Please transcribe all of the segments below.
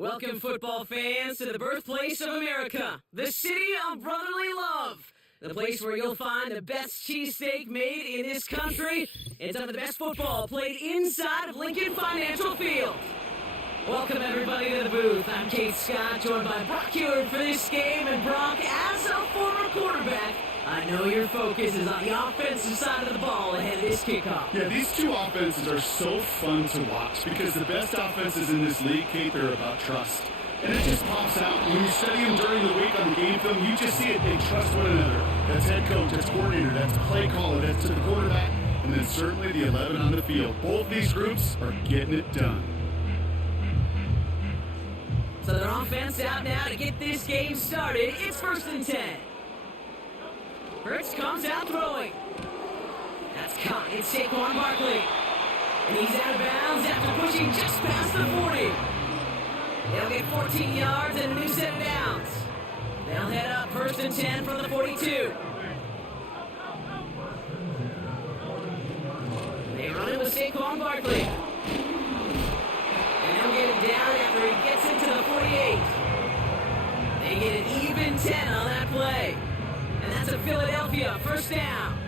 Welcome, football fans, to the birthplace of America, the city of brotherly love. The place where you'll find the best cheesesteak made in this country and some of the best football played inside of Lincoln Financial Field. Welcome, everybody, to the booth. I'm Kate Scott, joined by Brock Heward for this game. And Brock, as a former quarterback, I know your focus is on the offensive side of the ball ahead of this kickoff. Yeah, these two offenses are so fun to watch because the best offenses in this league, Kate, they're about trust. And it just pops out. When you study them during the week on the game film, you just see it. They trust one another. That's head coach, that's coordinator, that's play caller, that's to the quarterback, and then certainly the 11 on the field. Both these groups are getting it done. So their offense out now to get this game started. It's 1st and 10. Hurts comes out throwing. That's caught. It's Saquon Barkley. And he's out of bounds after pushing just past the 40. They'll get 14 yards and a new set of downs. They'll head up 1st and 10 from the 42. They run it with Saquon Barkley. And they'll get it down after he gets into the 48. They get an even 10 on that play. And that's a Philadelphia 1st down.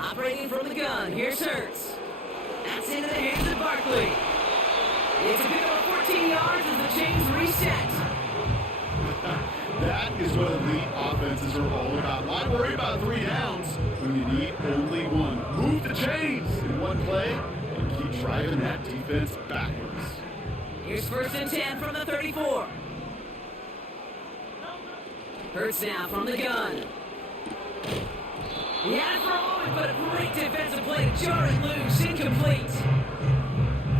Operating from the gun, here's Hurts. That's into the hands of Barkley. It's a bit over 14 yards as the chains reset. That is what elite offenses are all about. Why worry about 3 downs when you need only one? Move the chains in one play and keep driving that defense backwards. Here's 1st and 10 from the 34. Hurts now from the gun. He had it for a moment, but a great defensive play to jar it loose, incomplete.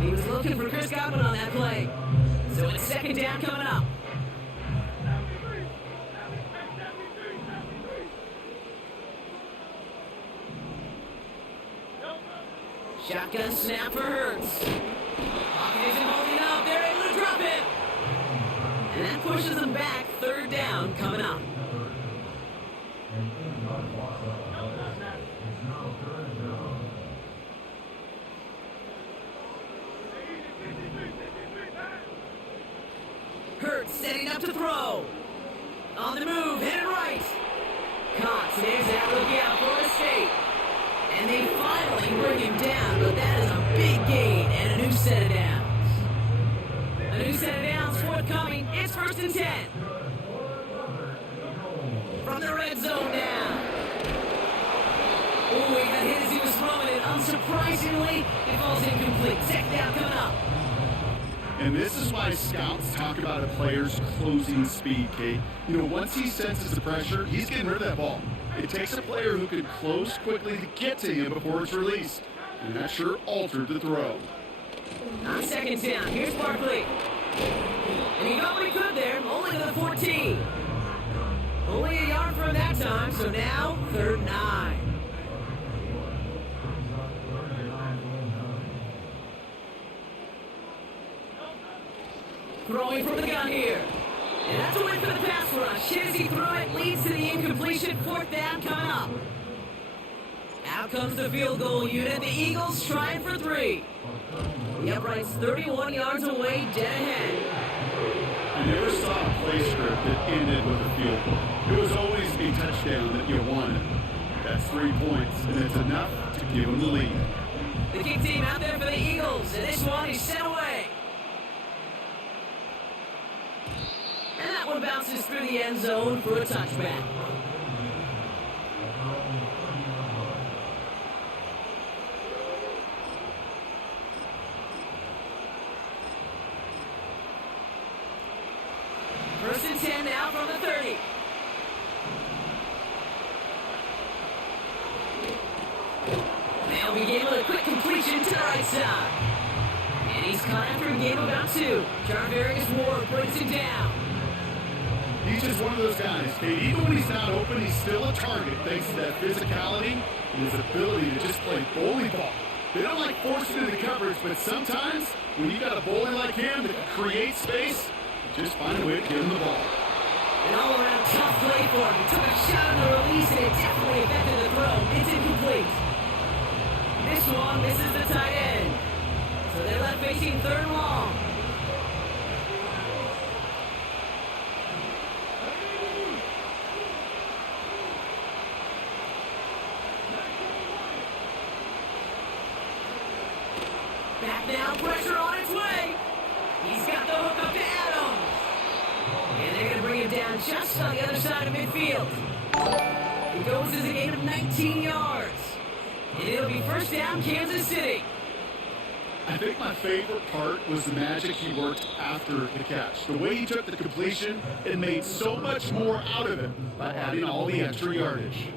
He was looking for Chris Godwin on that play. So it's 2nd down coming up. Shotgun snap for Hurts. Pocket isn't holding up. They're able to drop it. And that pushes them back. 3rd down coming up. Hurts setting up to throw. On the move, headed right. Caught, there's that rookie out for a state. And they finally bring him down, but that is a big gain and a new set of downs. A new set of downs forthcoming. It's 1st and 10. From the red zone now. Oh, he got hit as he was throwing it. Unsurprisingly, it falls incomplete. 2nd down coming up. And this is why scouts talk about a player's closing speed, Kate. You know, once he senses the pressure, he's getting rid of that ball. It takes a player who can close quickly to get to him before it's released. And that sure altered the throw. On 2nd down, here's Barkley. And he got what he could there, only to the 14. Only a yard from that time, so now 3rd and 9. Throwing from the gun here. And that's a win for the pass rush. Hit as he threw it, leads to the incompletion. 4th down coming up. Out comes the field goal unit. The Eagles trying for 3. The upright's 31 yards away, dead ahead. I never saw a play script that ended with a field goal. It was always a touchdown that you wanted. That's 3 points, and it's enough to give them the lead. The kick team out there for the Eagles, and this one is sent away. And that one bounces through the end zone for a touchback. First and 10 now from the 30. They'll begin with a quick completion to the right side. And he's caught after a game of about 2. Jarvarius Ward brings him down. He's just one of those guys, Kate. Even when he's not open, he's still a target thanks to that physicality and his ability to just play bully ball. They don't like forcing into the coverage, but sometimes when you got a bully like him that can create space, just find a way to give him the ball. An all-around tough play for him. He took a shot on the release, and it definitely affected the throw. It's incomplete. This one misses the tight end. So they're left facing third and long. Back now, pressure on its way. He's got the hook up to Adams. And they're going to bring him down just on the other side of midfield. He goes as a gain of 19 yards. And it'll be first down, Kansas City. I think my favorite part was the magic he worked after the catch. The way he took the completion and made so much more out of it by adding all the extra yardage.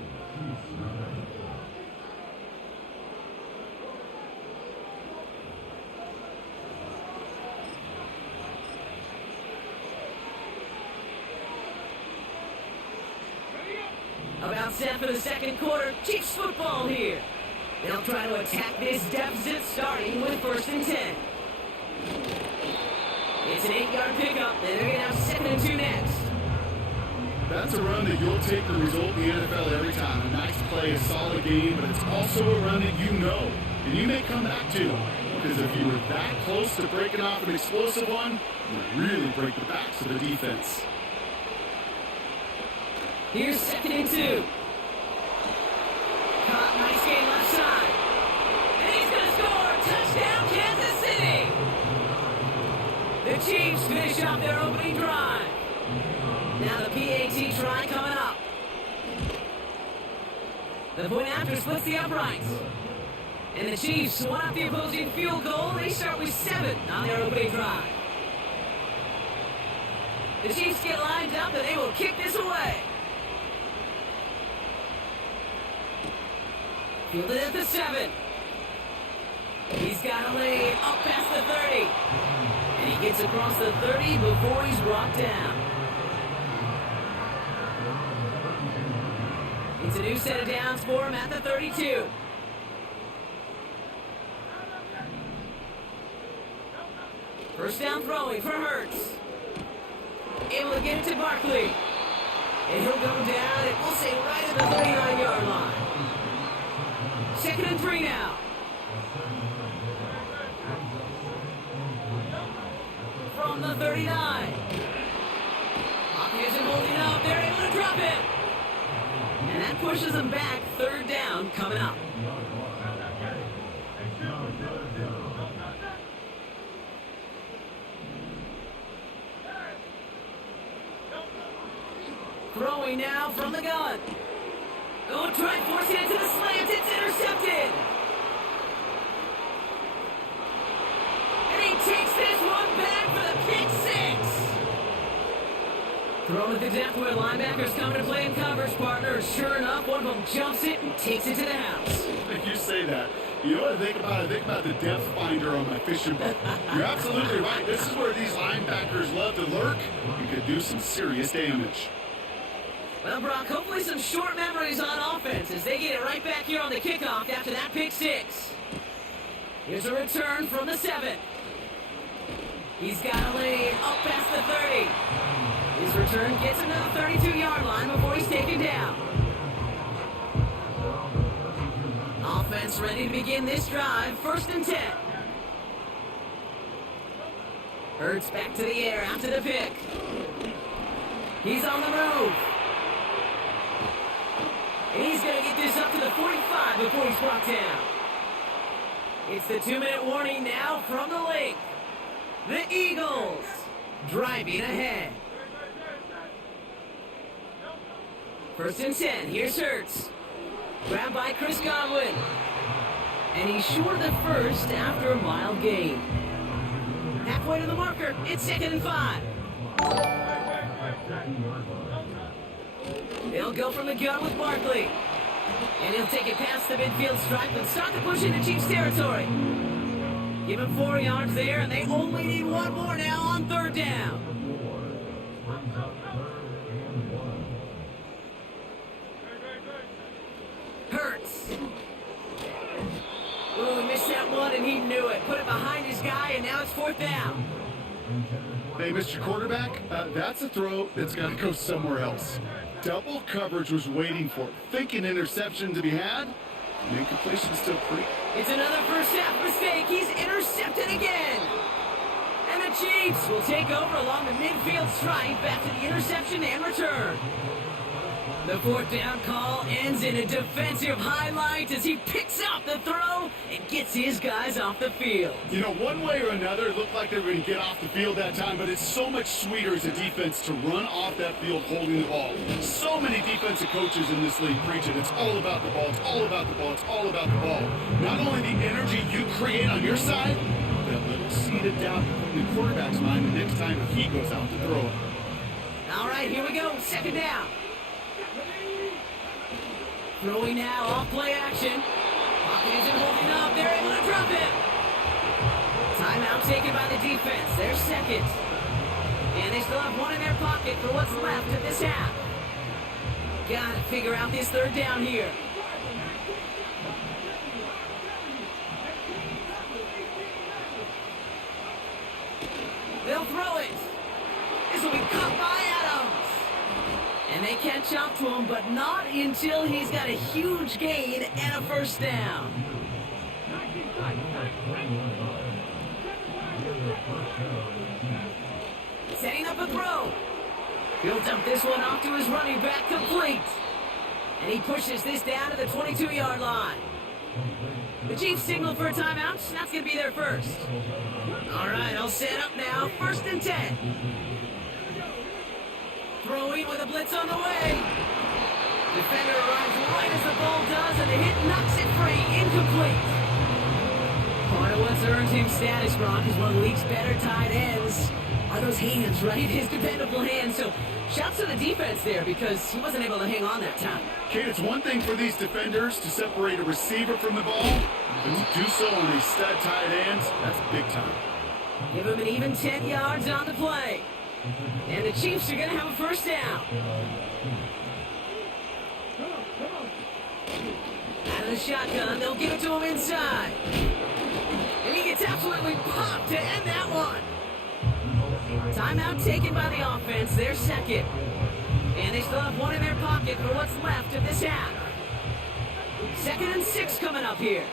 About set for the second quarter. Chiefs football here. They'll try to attack this deficit starting with first and 10. It's an 8-yard pickup, and they're going to have second and 2 next. That's a run that you'll take the result in the NFL every time. A nice play, a solid game, but it's also a run that you know, and you may come back to. Because if you were that close to breaking off an explosive one, you would really break the backs of the defense. Here's second and 2. Caught, nice game left side. And he's going to score. Touchdown, Kansas City. The Chiefs finish off their opening drive. Now the PAT try coming up. The point after splits the uprights. And the Chiefs won up the opposing field goal. They start with 7 on their opening drive. The Chiefs get lined up and they will kick this away. Fielded at the 7. He's got a lane up past the 30. And he gets across the 30 before he's brought down. It's a new set of downs for him at the 32. First down throwing for Hurts. Able to get it to Barkley. And he'll go down and we'll say right at the 39-yard line. Second and 3 now. From the 39. Hockey isn't holding up. They're able to drop it. And that pushes them back. Third down coming up. Throwing now from the gun. Oh, try forcing it to the slant. It's intercepted. And he takes this one back for the pick 6. Thrown at the depth where linebackers come to play in coverage, partner. Sure enough, one of them jumps it and takes it to the house. You say that. You know what I think about? I think about the depth finder on my fishing boat. You're absolutely right. This is where these linebackers love to lurk. You could do some serious damage. Well, Brock, hopefully some short memories on offense as they get it right back here on the kickoff after that pick 6. Here's a return from the 7. He's got a lane up past the 30. His return gets him to the 32-yard line before he's taken down. Offense ready to begin this drive. First and 10. Hurts back to the air after the pick. He's on the move. And he's going to get this up to the 45 before he's brought down. It's the 2-minute warning now from the lake. The Eagles driving ahead. First and 10. Here's Hurts. Grabbed by Chris Godwin. And he's short of first after a mild gain. Halfway to the marker. It's second and 5. They'll go from the gun with Barkley. And he'll take it past the midfield stripe and start to push into Chiefs territory. Give him 4 yards there, and they only need one more now on third down. Hurts. Ooh, he missed that one, and he knew it. Put it behind his guy, and now it's fourth down. Hey, Mr. Quarterback, that's a throw that's got to go somewhere else. Double coverage was waiting for it. Thinking interception to be had. And incompletion still pretty It's another first half mistake. He's intercepted again. And the Chiefs will take over along the midfield stripe after the interception and return. The fourth down call ends in a defensive highlight as he picks up the throw and gets his guys off the field. You know, one way or another, it looked like they were going to get off the field that time, but it's so much sweeter as a defense to run off that field holding the ball. So many defensive coaches in this league preach it. It's all about the ball. It's all about the ball. It's all about the ball. Not only the energy you create on your side, that little seed of doubt in the quarterback's mind the next time he goes out to throw it. All right, here we go. Second down. Throwing now, off play action. Pocket isn't holding up. They're able to drop it. Timeout taken by the defense. They're second. And they still have one in their pocket for what's left of this half. Gotta figure out this third down here. They'll throw it. This will be caught by Adams. And they catch up to him, but not until he's got a huge gain and a first down. Setting up a throw. He'll dump this one off to his running back, complete. And he pushes this down to the 22-yard line. The Chiefs signal for a timeout. That's going to be their first. All right, I'll set up now. 1st and 10. Throwing with a blitz on the way. Defender arrives right as the ball does, and the hit knocks it free. Incomplete. Part of what's earned him status, Brock, is one of the league's better tight ends. Are those hands, right? His dependable hands. So shouts to the defense there because he wasn't able to hang on that time. Kate, it's one thing for these defenders to separate a receiver from the ball, but to do so on a stud tight end, that's big time. Give him an even 10 yards on the play. And the Chiefs are going to have a first down. Out of the shotgun, they'll give it to him inside. And he gets absolutely popped to end that one. Timeout taken by the offense, their second. And they still have one in their pocket for what's left of this half. 2nd and 6 coming up here.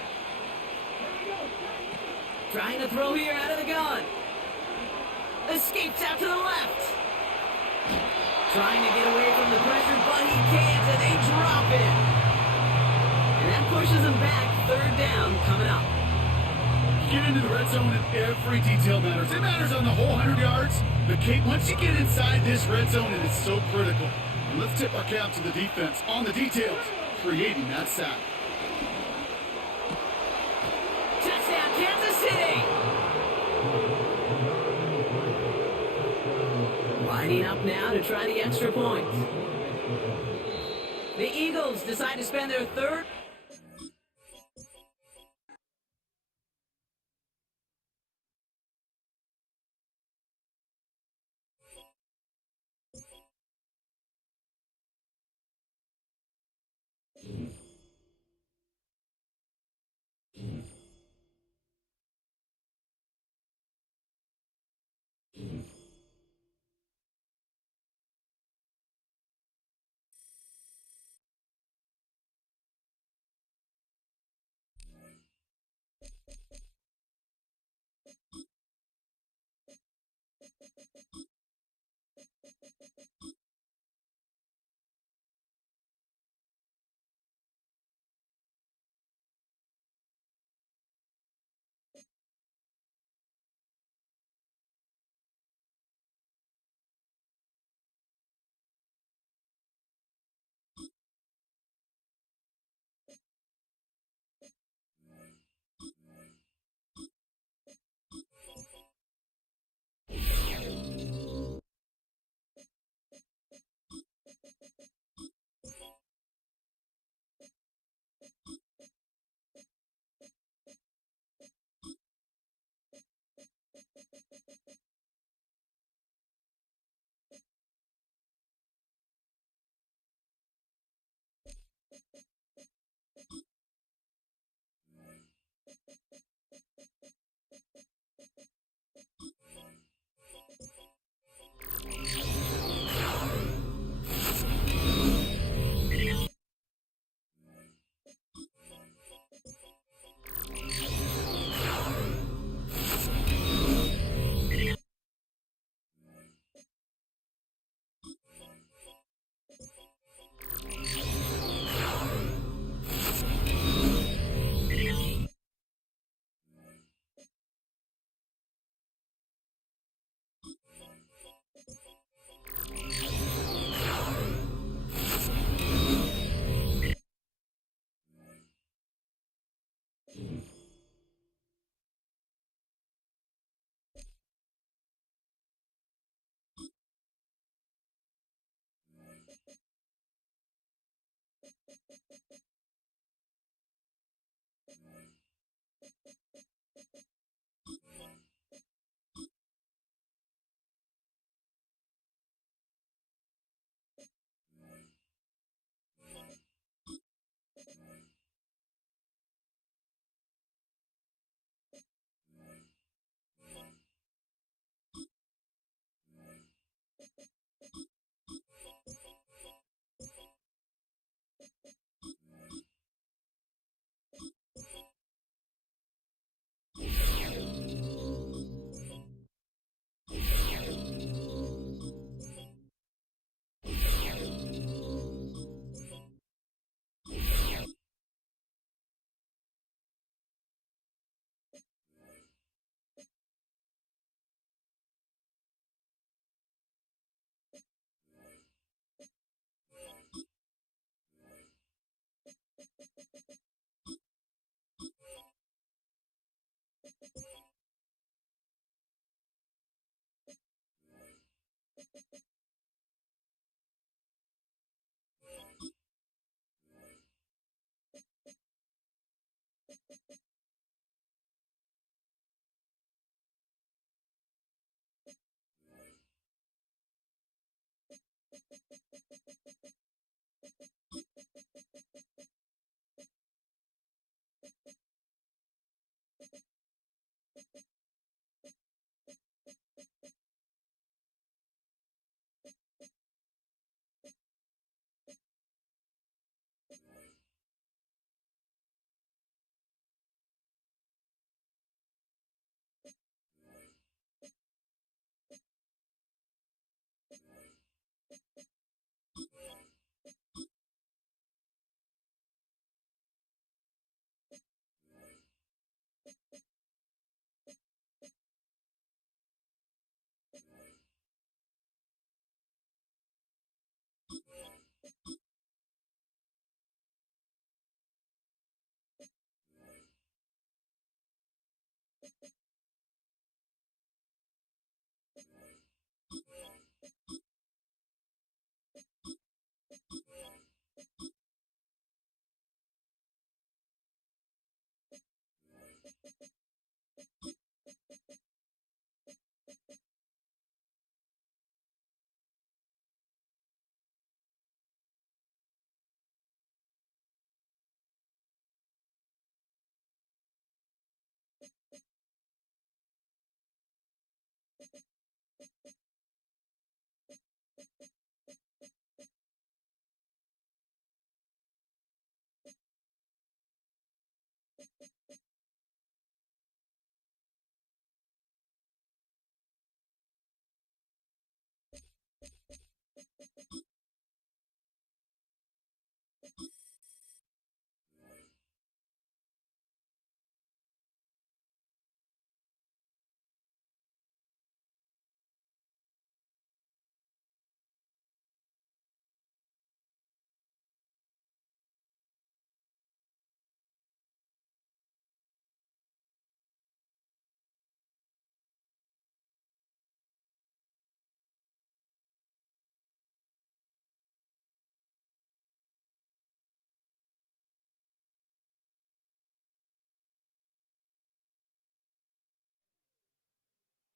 Trying to throw here out of the gun. Escapes out to the left. Trying to get away from the pressure, but he can't, and they drop it. And that pushes him back. 3rd down coming up. Get into the red zone and every detail matters. It matters on the whole 100 yards. But Kate, once you get inside this red zone, it is so critical. And let's tip our cap to the defense on the details, creating that sack. Touchdown, Kansas City! Lining up now to try the extra point. The Eagles decide to spend their third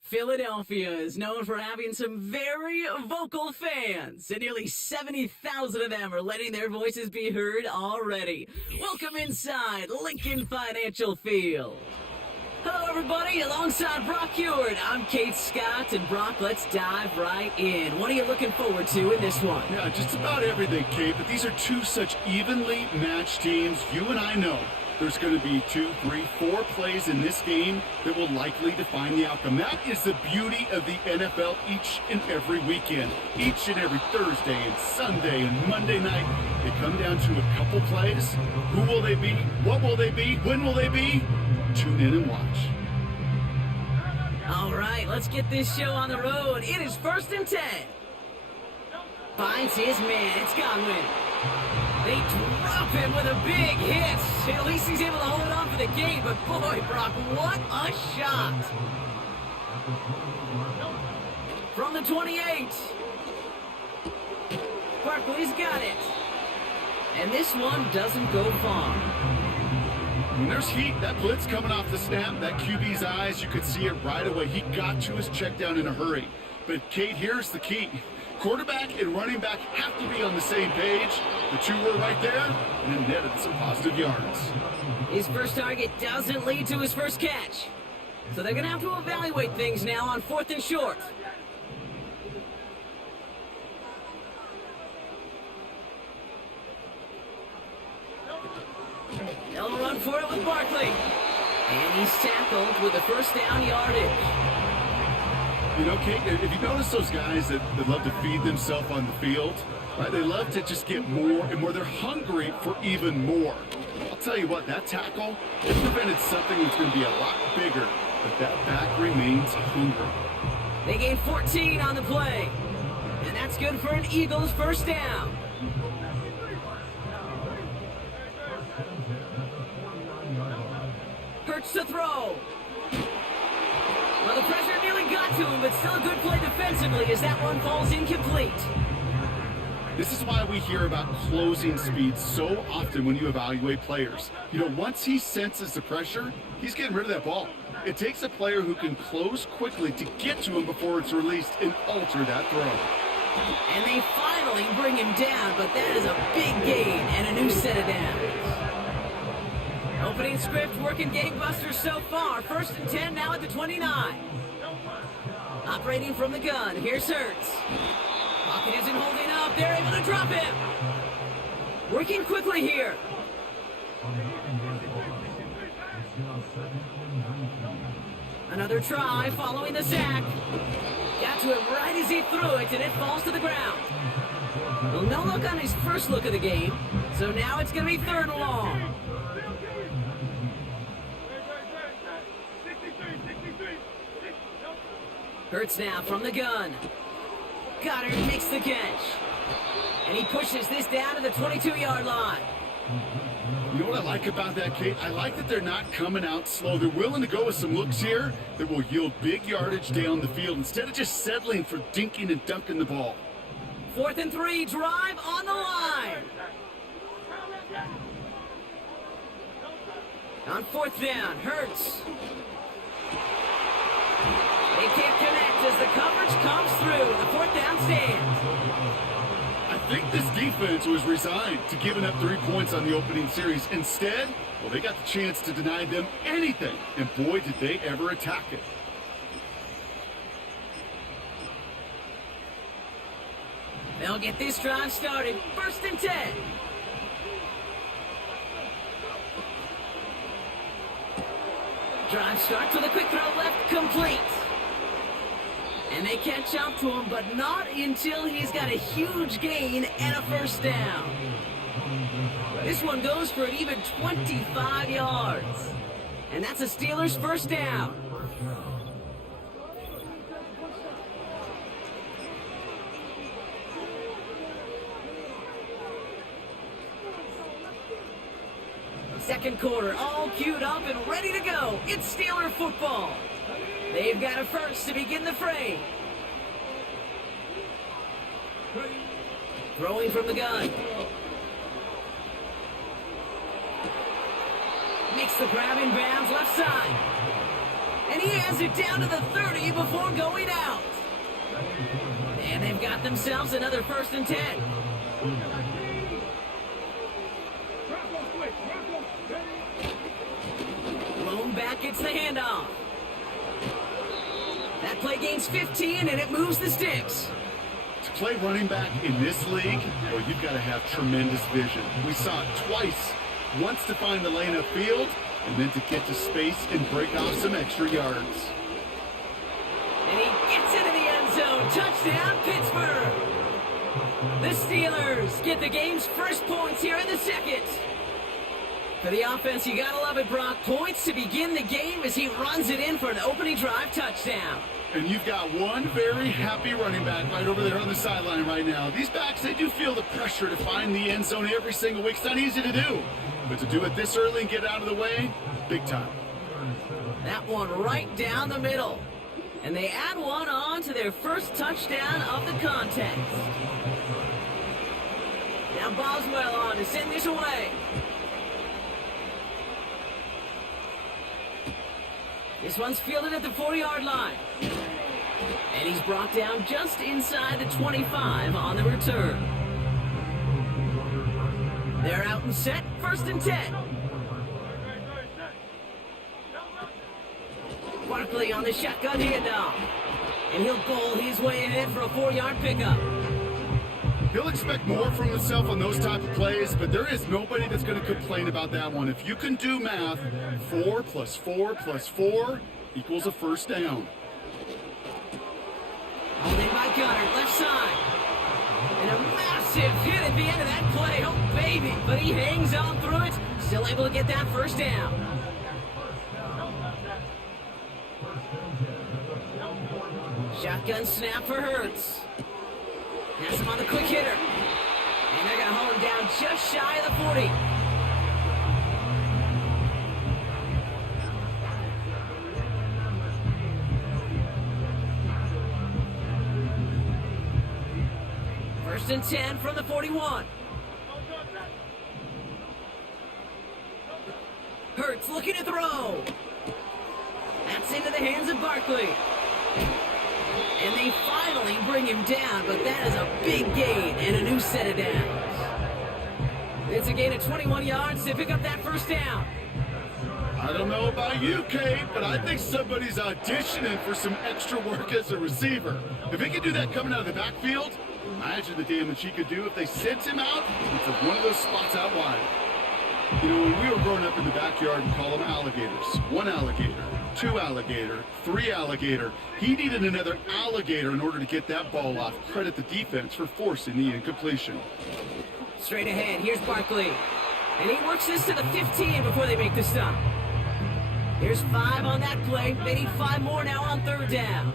Philadelphia is known for having some very vocal fans, and nearly 70,000 of them are letting their voices be heard already. Welcome inside Lincoln Financial Field. Hello, everybody. Alongside Brock Heward, I'm Kate Scott, and Brock, let's dive right in. What are you looking forward to in this one? Yeah, just about everything, Kate, but these are two such evenly matched teams. You and I know there's going to be 2, 3, 4 plays in this game that will likely define the outcome. That is the beauty of the NFL each and every weekend. Each and every Thursday and Sunday and Monday night, they come down to a couple plays. Who will they be? What will they be? When will they be? Tune in and watch. All right, let's get this show on the road. It is 1st and 10. Finds his man. It's Godwin. They drop him with a big hit. At least he's able to hold on for the game, but boy, Brock, what a shot. From the 28. Barkley's got it. And this one doesn't go far. When there's heat, that blitz coming off the snap, that QB's eyes, you could see it right away. He got to his check down in a hurry. But, Kate, here's the key. Quarterback and running back have to be on the same page. The two were right there, and it netted some positive yards. His first target doesn't lead to his first catch. So they're going to have to evaluate things now on 4th and short. They'll run for it with Barkley. And he's tackled with a first down yardage. You know, Kate, if you notice those guys that love to feed themselves on the field, right? They love to just get more and more. They're hungry for even more. I'll tell you what, that tackle, it prevented something that's going to be a lot bigger, but that back remains hungry. They gain 14 on the play, and that's good for an Eagles first down. Hurts to throw. Well, the pressure nearly got to him, but still a good play defensively as that one falls incomplete. This is why we hear about closing speed so often when you evaluate players. You know, once he senses the pressure, he's getting rid of that ball. It takes a player who can close quickly to get to him before it's released and alter that throw. And they finally bring him down, but that is a big gain and a new set of downs. Opening script working gangbusters so far. 1st and 10 now at the 29. Operating from the gun. Here's Hurts. Pocket isn't holding up. They're able to drop him. Working quickly here. Another try following the sack. Got to him right as he threw it, and it falls to the ground. Well, no look on his first look of the game, so now it's going to be 3rd and long. Hurts now from the gun. Goddard makes the catch. And he pushes this down to the 22-yard line. You know what I like about that, Kate? I like that they're not coming out slow. They're willing to go with some looks here that will yield big yardage down the field instead of just settling for dinking and dunking the ball. 4th and 3, drive on the line. On 4th down, Hurts. They can't connect as the coverage comes through. The 4th down stands. I think this defense was resigned to giving up 3 points on the opening series. Instead, well, they got the chance to deny them anything. And boy, did they ever attack it. They'll get this drive started. 1st and 10. Drive starts with a quick throw left, complete. And they catch up to him, but not until he's got a huge gain and a first down. This one goes for an even 25 yards. And that's a Steelers first down. Second quarter, all queued up and ready to go. It's Steeler football. They've got a first to begin the fray. Throwing from the gun. Makes the grab in bounds left side. And he has it down to the 30 before going out. And they've got themselves another 1st and 10. Browne back gets the handoff. That play gains 15, and it moves the sticks. To play running back in this league, well, you've got to have tremendous vision. We saw it twice. Once to find the lane upfield, and then to get to space and break off some extra yards. And he gets into the end zone. Touchdown, Pittsburgh. The Steelers get the game's first points here in the second. For the offense, you gotta love it, Brock. Points to begin the game as he runs it in for an opening drive touchdown. And you've got one very happy running back right over there on the sideline right now. These backs, they do feel the pressure to find the end zone every single week. It's not easy to do. But to do it this early and get out of the way, big time. That one right down the middle. And they add one on to their first touchdown of the contest. Now Boswell on to send this away. This one's fielded at the 40-yard line. And he's brought down just inside the 25 on the return. They're out and set, 1st and 10. Barkley on the shotgun handoff. And he'll goal his way ahead for a 4-yard pickup. He'll expect more from himself on those type of plays, but there is nobody that's going to complain about that one. If you can do math, 4 + 4 + 4 equals a 1st down. Holding by Gunner, left side. And a massive hit at the end of that play. Oh, baby. But he hangs on through it. Still able to get that 1st down. Shotgun snap for Hurts. Has him on the quick hitter. And they're going to hold him down just shy of the 40. First and 10 from the 41. Hurts looking to throw. That's into the hands of Barkley. And they finally bring him down, but that is a big gain and a new set of downs. It's a gain of 21 yards to pick up that 1st down. I don't know about you, Kate, but I think somebody's auditioning for some extra work as a receiver. If he could do that coming out of the backfield, imagine the damage he could do if they sent him out into one of those spots out wide. You know, when we were growing up in the backyard, we call them alligators. 1 alligator, 2 alligator, 3 alligator. He needed another alligator in order to get that ball off. Credit the defense for forcing the incompletion. Straight ahead, here's Barkley. And he works this to the 15 before they make the stop. Here's 5 on that play. They need 5 more now on 3rd down.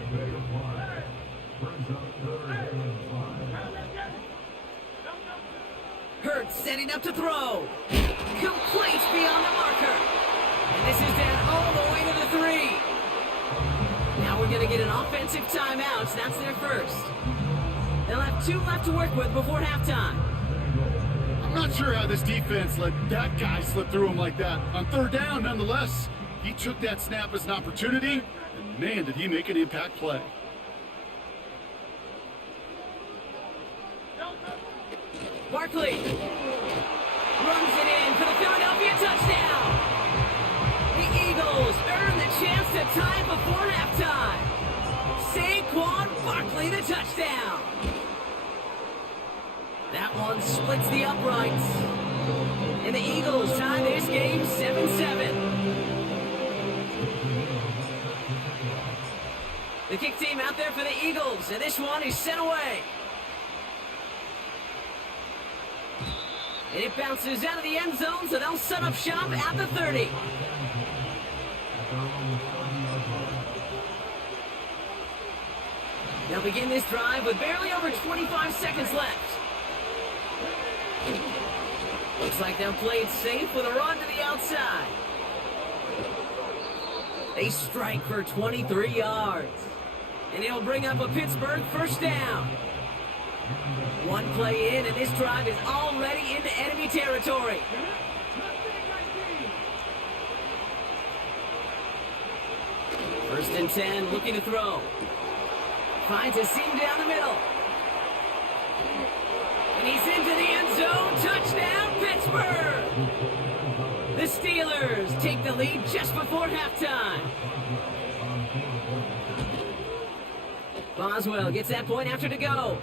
Hurts setting up to throw. Complete beyond the marker. And this is down all the way to the 3. Now we're going to get an offensive timeout. That's their first. They'll have 2 left to work with before halftime. I'm not sure how this defense let that guy slip through him like that. On 3rd down, nonetheless, he took that snap as an opportunity, and man, did he make an impact play. Barkley runs it in for the Philadelphia touchdown. The Eagles earn the chance to tie before halftime. Saquon Barkley, the touchdown. That one splits the uprights. And the Eagles tie this game 7-7. The kick team out there for the Eagles, and this one is sent away. And it bounces out of the end zone, so they'll set up shop at the 30. They'll begin this drive with barely over 25 seconds left. Looks like they'll play it safe with a run to the outside. They strike for 23 yards. And it'll bring up a Pittsburgh 1st down. 1 play in, and this drive is already into enemy territory. First and 10, looking to throw. Finds a seam down the middle. And he's into the end zone. Touchdown, Pittsburgh! The Steelers take the lead just before halftime. Boswell gets that point after to go.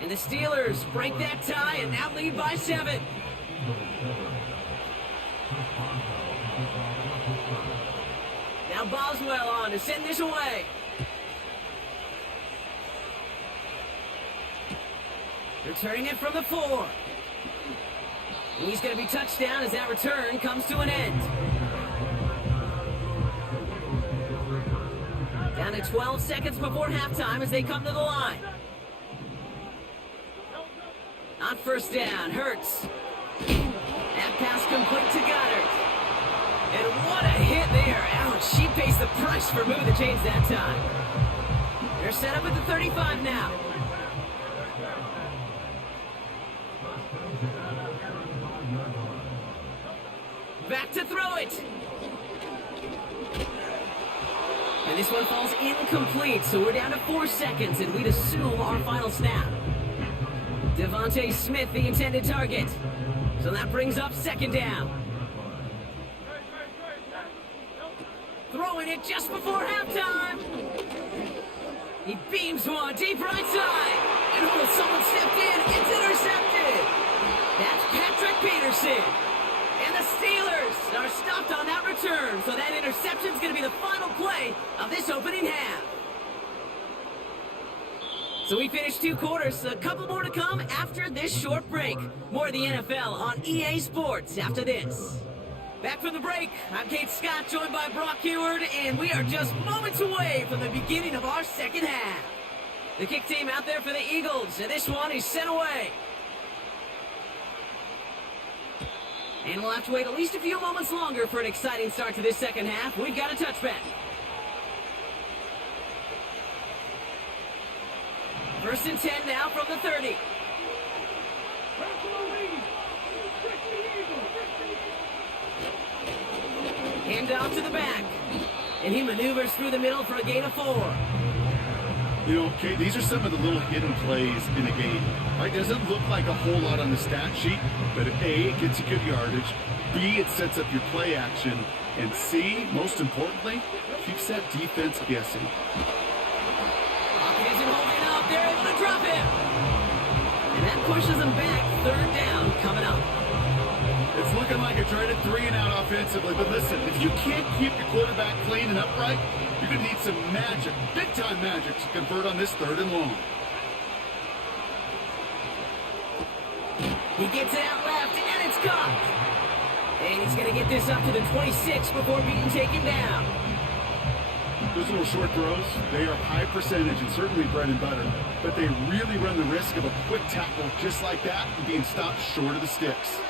And the Steelers break that tie and now lead by 7. Now Boswell on to send this away. Returning it from the 4. He's going to be touched down as that return comes to an end. Down to 12 seconds before halftime as they come to the line. On first down, Hurts. That pass complete to Goddard. And what a hit there. Ouch, she pays the price for moving the chains that time. They're set up at the 35 now. Back to throw it. And this one falls incomplete, so we're down to 4 seconds, and we'd assume our final snap. Devontae Smith, the intended target. So that brings up second down. Throwing it just before halftime. He beams one deep right side. And oh, someone stepped in. It's intercepted. That's Patrick Peterson. And the Steelers are stopped on that return. So that interception is going to be the final play of this opening half. So we finished 2 quarters. A couple more to come after this short break. More of the NFL on EA Sports after this. Back from the break, I'm Kate Scott, joined by Brock Heward, and we are just moments away from the beginning of our second half. The kick team out there for the Eagles, and this one is sent away. And we'll have to wait at least a few moments longer for an exciting start to this second half. We've got a touchback. First and 10 now from the 30. Hand off to the back. And he maneuvers through the middle for a gain of 4. You know, Kate, these are some of the little hidden plays in a game. Right? Doesn't look like a whole lot on the stat sheet, but A, it gets you good yardage. B, it sets up your play action. And C, most importantly, keeps that defense guessing. Hopkins isn't holding up. They're able to drop him. And that pushes them back. Third down coming up. It's looking like a dreaded 3-and-out offensively, but listen, if you can't keep your quarterback clean and upright, you're going to need some magic, big-time magic, to convert on this 3rd and long. He gets it out left, and it's caught. And he's going to get this up to the 26 before being taken down. Those little short throws, they are high percentage and certainly bread and butter, but they really run the risk of a quick tackle just like that and being stopped short of the sticks.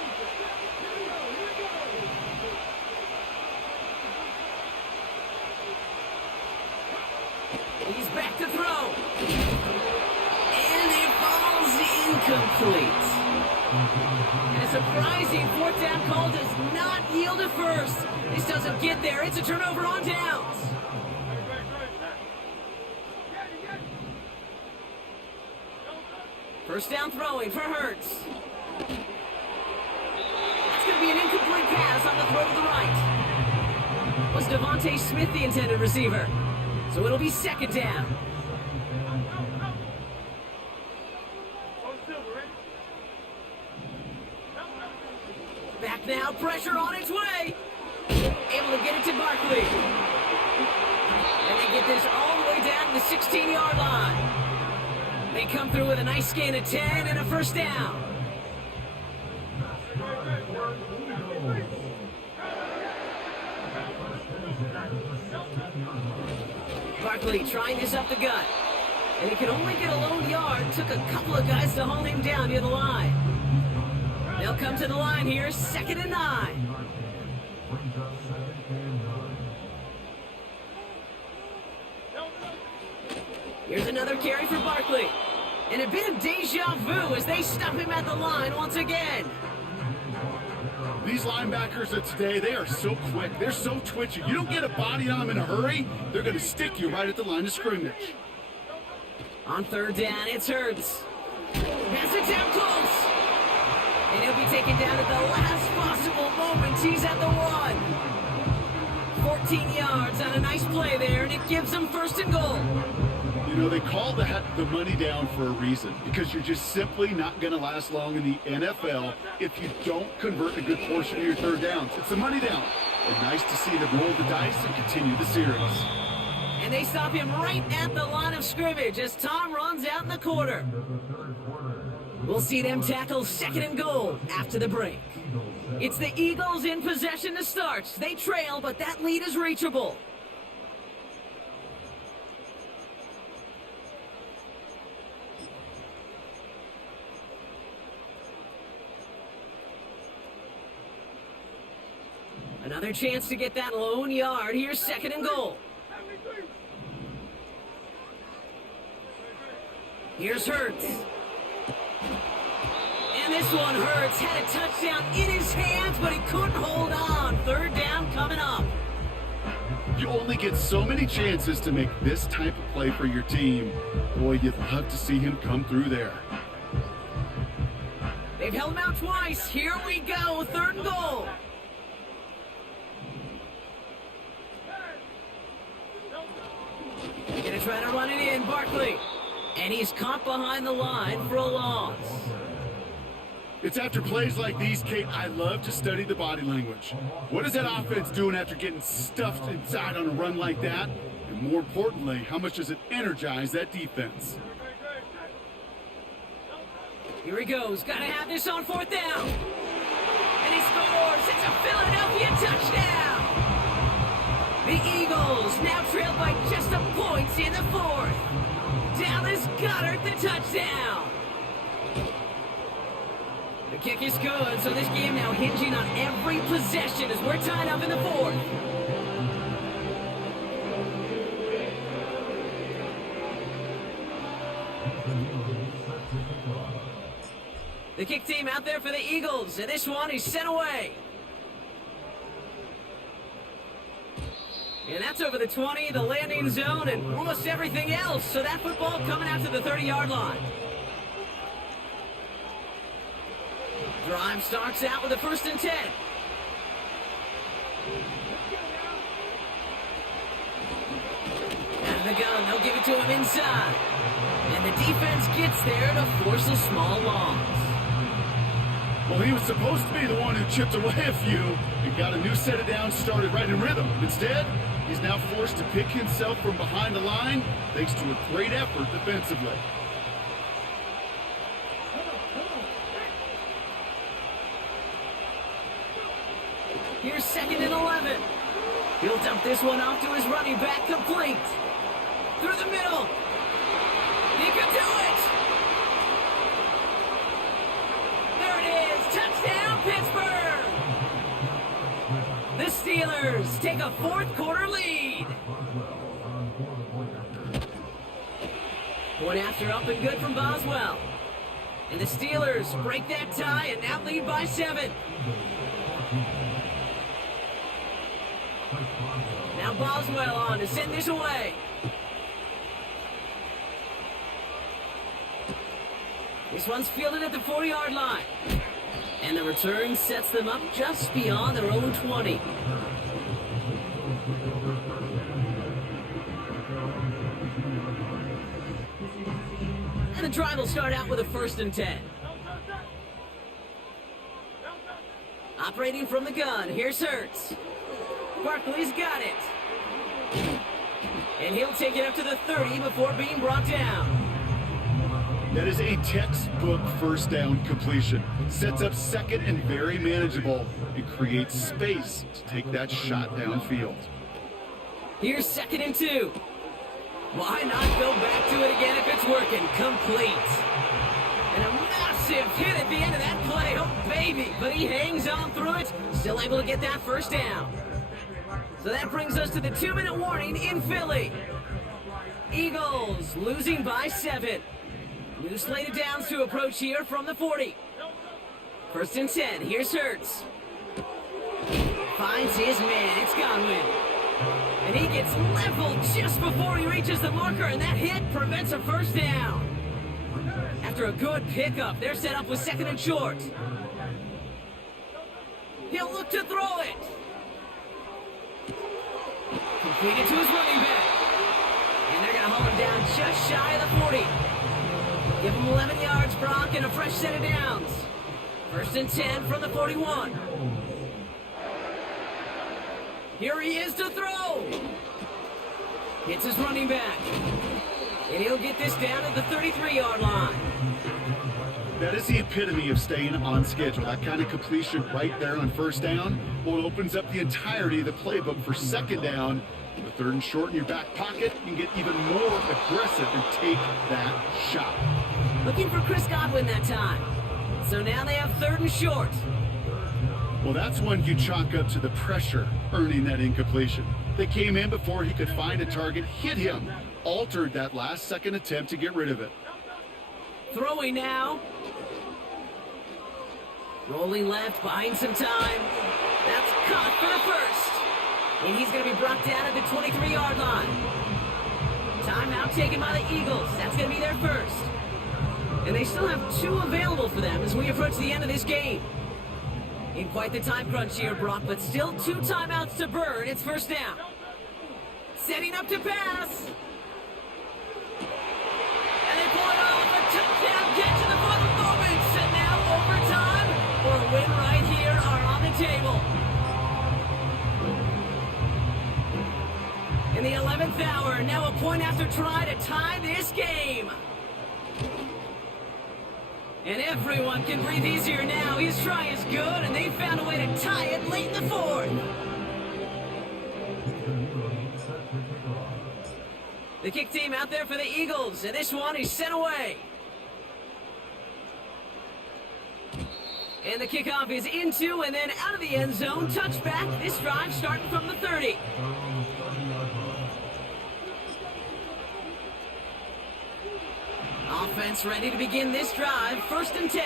He's back to throw. And it falls incomplete. And a surprising 4th down call does not yield a first. This doesn't get there. It's a turnover on downs. First down throwing for Hurts. That's going to be an incomplete pass on the throw to the right. Was Devontae Smith the intended receiver? So it'll be second down. Back now, pressure on its way. Able to get it to Barkley. And they get this all the way down to the 16-yard line. They come through with a nice gain of 10 and a first down. Barkley trying this up the gut. And he can only get a lone yard. Took a couple of guys to haul him down near the line. They'll come to the line here, 2nd and 9. Here's another carry for Barkley. And a bit of deja vu as they stop him at the line once again. These linebackers of today, they are so quick. They're so twitchy. You don't get a body on them in a hurry, they're going to stick you right at the line of scrimmage. On third down, it's Hurts. Has it down close. And he'll be taken down at the last possible moment. He's at the 1. 14 yards on a nice play there, and it gives them first and goal. You know, they call that the money down for a reason, because you're just simply not going to last long in the NFL if you don't convert a good portion of your third downs. It's the money down. And nice to see them roll the dice and continue the series. And they stop him right at the line of scrimmage as Tom runs out in the corner. We'll see them tackle second and goal after the break. It's the Eagles in possession to start. They trail, but that lead is reachable. Another chance to get that lone yard. Here's second and goal. Here's Hurts. And this one Hurts had a touchdown in his hands, but he couldn't hold on. Third down coming up. You only get so many chances to make this type of play for your team. Boy, you'd love to see him come through there. They've held him out twice. Here we go. Third and goal. They're going to try to run it in, Barkley. And he's caught behind the line for a loss. It's after plays like these, Kate, I love to study the body language. What is that offense doing after getting stuffed inside on a run like that? And more importantly, how much does it energize that defense? Here he goes. Got to have this on fourth down. And he scores. It's a Philadelphia touchdown. The Eagles now trail by just a point in the fourth. Dallas Goedert the touchdown. The kick is good, so this game now hinging on every possession as we're tied up in the fourth. The kick team out there for the Eagles, and this one is sent away. And that's over the 20, the landing zone, and almost everything else. So that football coming out to the 30-yard line. Drive starts out with a 1st and 10. Out of the gun, they'll give it to him inside. And the defense gets there to force a small loss. Well, he was supposed to be the one who chipped away a few and got a new set of downs started right in rhythm. Instead, he's now forced to pick himself from behind the line thanks to a great effort defensively. Here's 2nd and 11. He'll dump this one off to his running back, complete. Through the middle. He can do it. There it is. Touchdown, Pittsburgh. The Steelers take a fourth-quarter lead. Point after up and good from Boswell. And the Steelers break that tie and now lead by 7. Now Boswell on to send this away. This one's fielded at the 40-yard line. And the return sets them up just beyond their own 20. And the drive will start out with a 1st and 10. Operating from the gun, here's Hurts. Barkley's got it. And he'll take it up to the 30 before being brought down. That is a textbook 1st down completion. Sets up 2nd and very manageable. It creates space to take that shot downfield. Here's 2nd and 2. Why not go back to it again if it's working? Complete. And a massive hit at the end of that play. Oh, baby. But he hangs on through it. Still able to get that 1st down. So that brings us to the 2-minute warning in Philly. Eagles losing by 7. New slate of downs to approach here from the 40. 1st and 10. Here's Hurts. Finds his man. It's Godwin. And he gets leveled just before he reaches the marker, and that hit prevents a first down. After a good pickup, they're set up with second and short. He'll look to throw it. Completed to his running back. And they're going to haul him down just shy of the 40. Give him 11 yards, Brock, and a fresh set of downs. First and 10 from the 41. Here he is to throw. Hits his running back. And he'll get this down at the 33-yard line. That is the epitome of staying on schedule. That kind of completion right there on first down. Well, it opens up the entirety of the playbook for second down. The third and short in your back pocket, you can get even more aggressive and take that shot. Looking for Chris Godwin that time. So now they have third and short. Well, that's one you chalk up to the pressure earning that incompletion. They came in before he could find a target, hit him, altered that last second attempt to get rid of it. Throwing now. Rolling left, buying some time. That's caught for the first. And he's going to be brought down at the 23-yard line. Timeout taken by the Eagles. That's going to be their first. And they still have two available for them as we approach the end of this game. In quite the time crunch here, Brock, but still two timeouts to burn. It's first down. Setting up to pass. And they pull it off. A touchdown catch in the final moments. And now overtime or a win right here are on the table. In the 11th hour, now a point after try to tie this game. And everyone can breathe easier now. His try is good, and they found a way to tie it late in the fourth. The kick team out there for the Eagles, and this one is sent away. And the kickoff is into and then out of the end zone. Touchback. This drive starting from the 30. Offense ready to begin this drive. First and 10.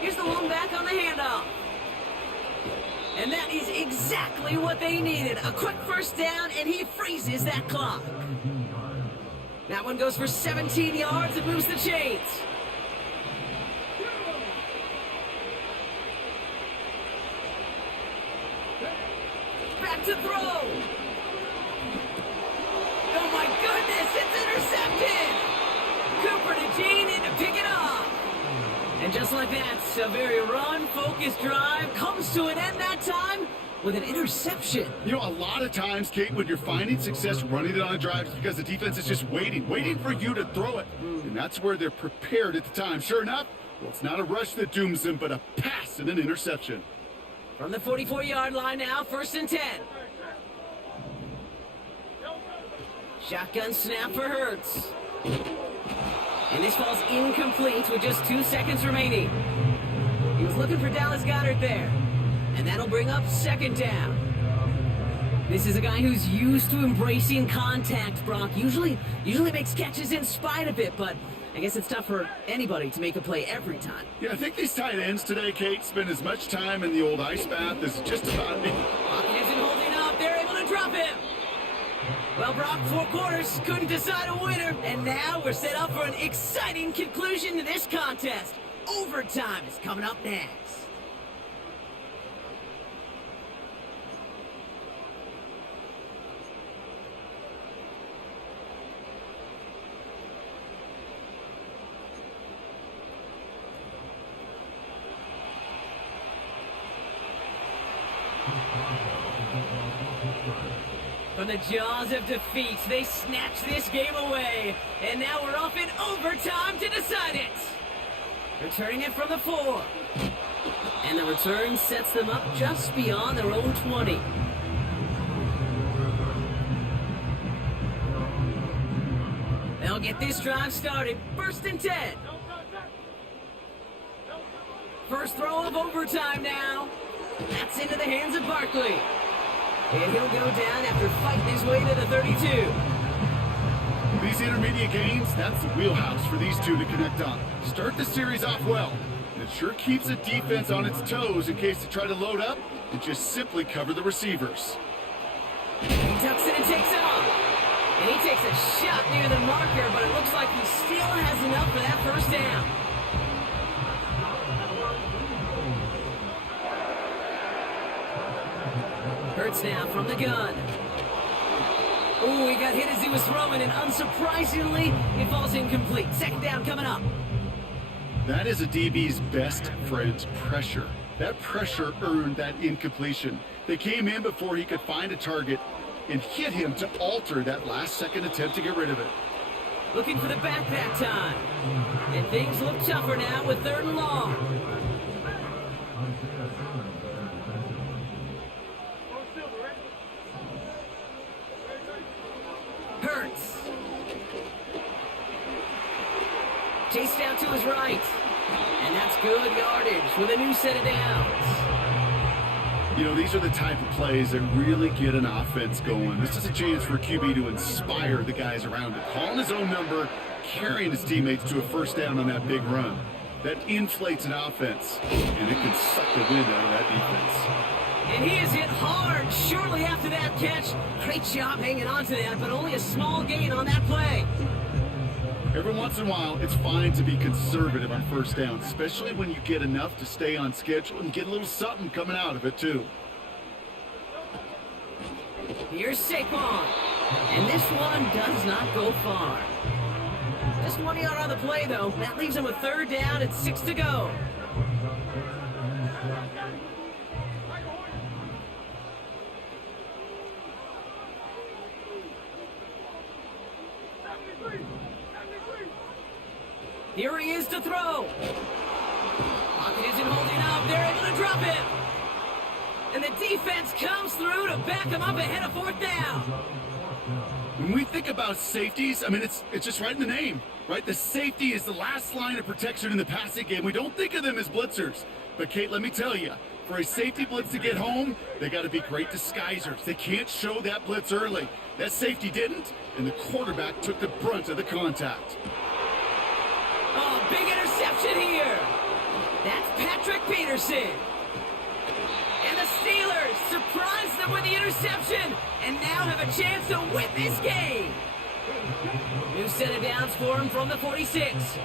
Here's the one back on the handoff. And that is exactly what they needed. A quick first down, and he freezes that clock. That one goes for 17 yards and moves the chains. Back to throw. Oh my goodness, it's intercepted! Cooper to Gene in to pick it off. And just like that, a very run-focused drive comes to an end that time with an interception. You know, a lot of times, Kate, when you're finding success running it on a drive, it's because the defense is just waiting for you to throw it. And that's where they're prepared at the time. Sure enough, well, it's not a rush that dooms them, but a pass and an interception. From the 44-yard line now, first and 10. Shotgun snap for Hurts. And this falls incomplete with just 2 seconds remaining. He was looking for Dallas Goedert there. And that'll bring up second down. This is a guy who's used to embracing contact, Brock. Usually makes catches in spite of it, but I guess it's tough for anybody to make a play every time. Yeah, I think these tight ends today, Kate, spend as much time in the old ice bath as just about me. Hawkins isn't holding up. They're able to drop him. Well, Brock, 4 quarters couldn't decide a winner, and now we're set up for an exciting conclusion to this contest. Overtime is coming up next. From the jaws of defeat, they snatch this game away. And now we're off in overtime to decide it. Returning it from the 4. And the return sets them up just beyond their own 20. They'll get this drive started. First and 10. First throw of overtime now. That's into the hands of Barkley. And he'll go down after fighting his way to the 32. These intermediate games, that's the wheelhouse for these two to connect on. Start the series off well. It sure keeps the defense on its toes in case they try to load up and just simply cover the receivers. He tucks it and takes off. And he takes a shot near the marker, but it looks like he still has enough for that first down. Hurts now from the gun. Ooh, he got hit as he was throwing, and unsurprisingly, it falls incomplete. Second down coming up. That is a DB's best friend, pressure. That pressure earned that incompletion. They came in before he could find a target and hit him to alter that last-second attempt to get rid of it. Looking for the back that time. And things look tougher now with 3rd and long. Hurts. Chased out to his right. And that's good yardage with a new set of downs. You know, these are the type of plays that really get an offense going. This is a chance for QB to inspire the guys around him. Calling his own number, carrying his teammates to a first down on that big run. That inflates an offense, and it can suck the wind out of that defense. And he is hit hard shortly after that catch. Great job hanging on to that, but only a small gain on that play. Every once in a while, it's fine to be conservative on first down, especially when you get enough to stay on schedule and get a little something coming out of it, too. Here's Saquon. And this one does not go far. Just 1 yard on the play, though. That leaves him with 3rd down and 6 to go. Here he is to throw. Pocket isn't holding up. They're able to drop it. And the defense comes through to back him up ahead of 4th down. When we think about safeties, I mean, it's just right in the name, right? The safety is the last line of protection in the passing game. We don't think of them as blitzers. But, Kate, let me tell you, for a safety blitz to get home, they got to be great disguisers. They can't show that blitz early. That safety didn't, and the quarterback took the brunt of the contact. Oh, big interception here. That's Patrick Peterson. And the Steelers surprise them with the interception and now have a chance to win this game. New set of downs for him from the 46.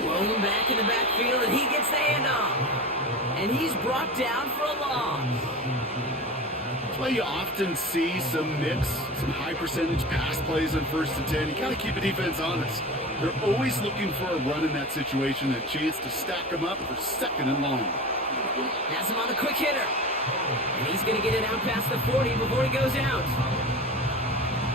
Blown back in the backfield, and he gets the handoff. And he's brought down for a loss. That's why you often see some mix, some high percentage pass plays on 1st and 10. You got to keep the defense honest. They're always looking for a run in that situation, a chance to stack them up for 2nd and long. Has him on the quick hitter. And he's going to get it out past the 40 before he goes out.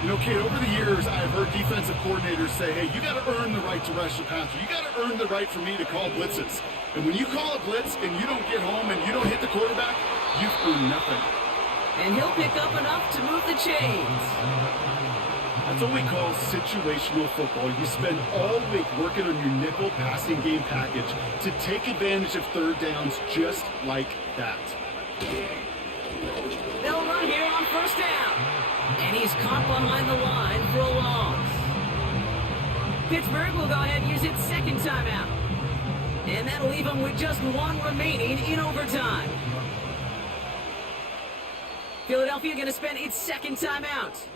You know, Kate, over the years, I've heard defensive coordinators say, hey, you got to earn the right to rush the passer. You got to earn the right for me to call blitzes. And when you call a blitz and you don't get home and you don't hit the quarterback, you've earned nothing. And he'll pick up enough to move the chains. That's what we call situational football. You spend all week working on your nickel passing game package to take advantage of 3rd downs just like that. They'll run here on 1st down. And he's caught behind the line for a loss. Pittsburgh will go ahead and use its 2nd timeout. And that'll leave him with just 1 remaining in overtime. Philadelphia going to spend its 2nd timeout,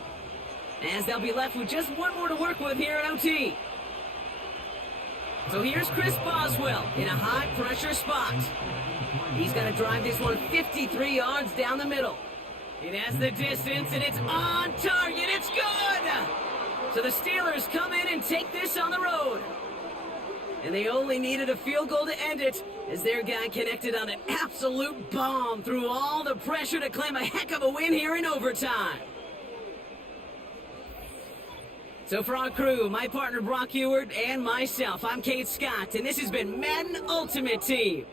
as they'll be left with just 1 more to work with here at OT. So here's Chris Boswell in a high-pressure spot. He's going to drive this one 53 yards down the middle. It has the distance, and it's on target. It's good! So the Steelers come in and take this on the road. And they only needed a field goal to end it, as their guy connected on an absolute bomb through all the pressure to claim a heck of a win here in overtime. So for our crew, my partner Brock Ewart and myself, I'm Kate Scott, and this has been Madden Ultimate Team.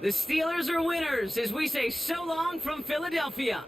The Steelers are winners as we say so long from Philadelphia.